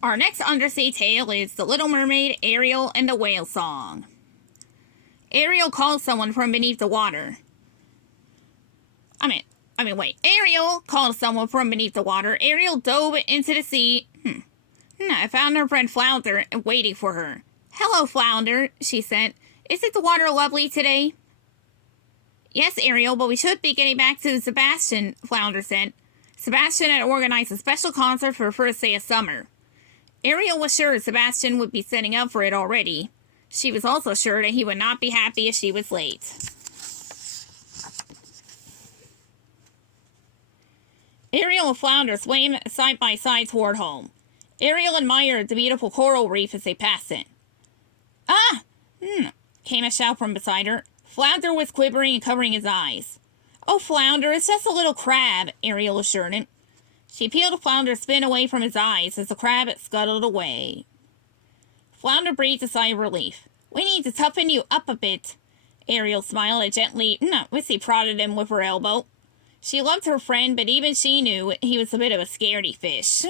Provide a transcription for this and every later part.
Our next undersea tale is The Little Mermaid, Ariel, and the Whale Song. Ariel called someone from beneath the water. Ariel called someone from beneath the water. Ariel dove into the sea. I found her friend Flounder waiting for her. Hello, Flounder, she said. Isn't the water lovely today? Yes, Ariel, but we should be getting back to Sebastian, Flounder said. Sebastian had organized a special concert for the first day of summer. Ariel was sure Sebastian would be setting up for it already. She was also sure that he would not be happy if she was late. Ariel and Flounder swam side by side toward home. Ariel admired the beautiful coral reef as they passed it. Ah! Came a shout from beside her. Flounder was quivering and covering his eyes. Oh, Flounder, it's just a little crab, Ariel assured him. She peeled Flounder's fin away from his eyes as the crab scuttled away. Flounder breathed a sigh of relief. We need to toughen you up a bit. Ariel smiled and gently, Missy prodded him with her elbow. She loved her friend, but even she knew he was a bit of a scaredy fish.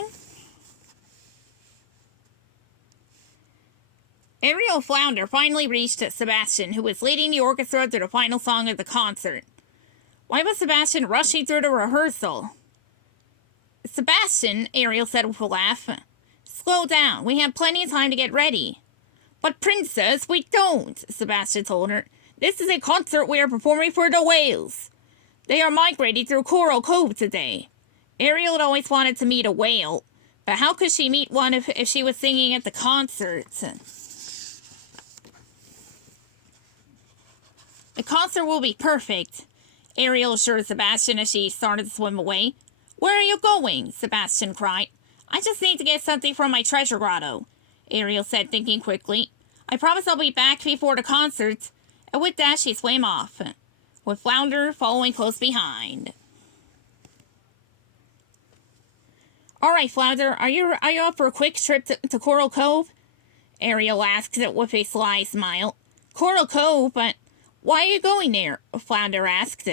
Ariel and Flounder finally reached Sebastian, who was leading the orchestra through the final song of the concert. Why was Sebastian rushing through the rehearsal? Sebastian, Ariel said with a laugh. Slow down. We have plenty of time to get ready. But, Princess, we don't, Sebastian told her. This is a concert we are performing for the whales. They are migrating through Coral Cove today. Ariel had always wanted to meet a whale, but how could she meet one if she was singing at the concert? The concert will be perfect, Ariel assured Sebastian as she started to swim away. Where are you going? Sebastian cried. I just need to get something from my treasure grotto, Ariel said, thinking quickly. I promise I'll be back before the concert. And with that, she swam off, with Flounder following close behind. All right, Flounder, are you up for a quick trip to Coral Cove? Ariel asked with a sly smile. Coral Cove, but why are you going there? Flounder asked.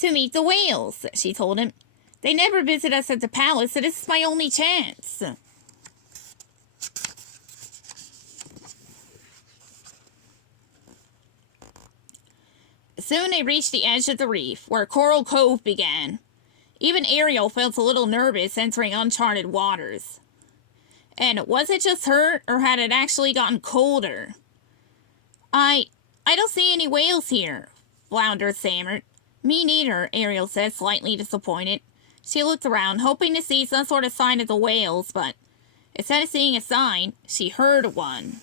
To meet the whales, she told him. They never visit us at the palace, so this is my only chance. Soon they reached the edge of the reef, where Coral Cove began. Even Ariel felt a little nervous entering uncharted waters. And was it just her, or had it actually gotten colder? I don't see any whales here, Flounder stammered. Me neither, Ariel said, slightly disappointed. She looked around, hoping to see some sort of sign of the whales, but instead of seeing a sign, she heard one.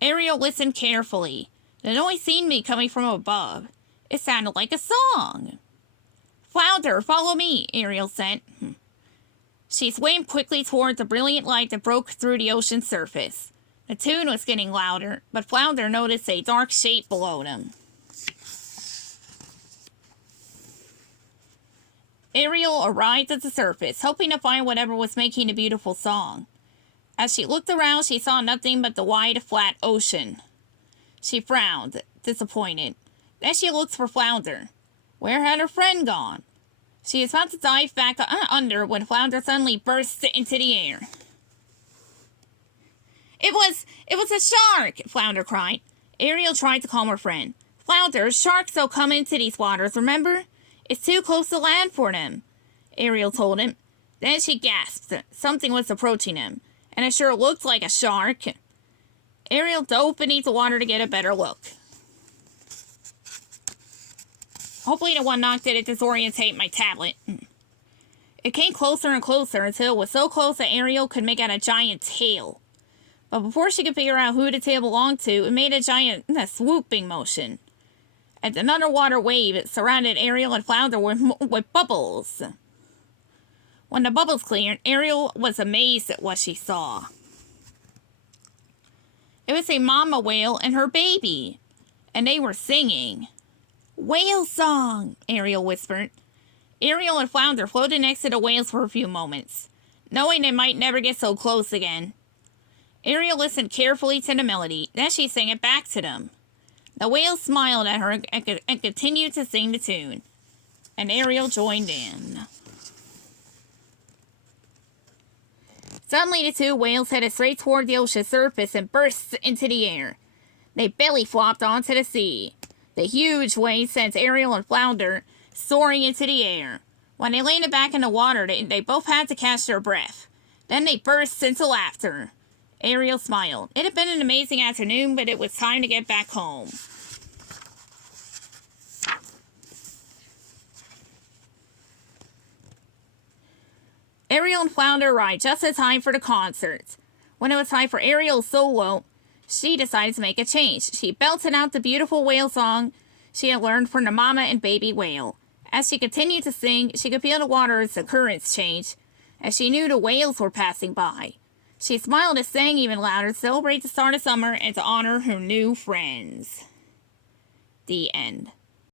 Ariel listened carefully. The noise seemed to be coming from above. It sounded like a song. Flounder, follow me, Ariel said. She swam quickly toward the brilliant light that broke through the ocean's surface. The tune was getting louder, but Flounder noticed a dark shape below them. Ariel arrived at the surface, hoping to find whatever was making the beautiful song. As she looked around, she saw nothing but the wide, flat ocean. She frowned, disappointed. Then she looked for Flounder. Where had her friend gone? She was about to dive back under when Flounder suddenly burst into the air. It was a shark, Flounder cried. Ariel tried to calm her friend. Flounder, sharks don't come into these waters, remember? It's too close to land for them, Ariel told him. Then she gasped. Something was approaching him, and it sure looked like a shark. Ariel dove beneath the water to get a better look. Hopefully the one knock didn't disorientate my tablet. It came closer and closer until it was so close that Ariel could make out a giant tail. But before she could figure out who the tail belonged to, it made a giant swooping motion. And an underwater wave surrounded Ariel and Flounder with bubbles. When the bubbles cleared, Ariel was amazed at what she saw. It was a mama whale and her baby, and they were singing. Whale song, Ariel whispered. Ariel and Flounder floated next to the whales for a few moments, knowing they might never get so close again. Ariel listened carefully to the melody, then she sang it back to them. The whales smiled at her and continued to sing the tune, and Ariel joined in. Suddenly, the two whales headed straight toward the ocean's surface and burst into the air. They belly flopped onto the sea. The huge wave sent Ariel and Flounder soaring into the air. When they landed back in the water, they both had to catch their breath. Then they burst into laughter. Ariel smiled. It had been an amazing afternoon, but it was time to get back home. Ariel and Flounder arrived just in time for the concert. When it was time for Ariel's solo, she decided to make a change. She belted out the beautiful whale song she had learned from the mama and baby whale. As she continued to sing, she could feel the water's currents change, as she knew the whales were passing by. She smiled and sang even louder to celebrate the start of summer and to honor her new friends. The end.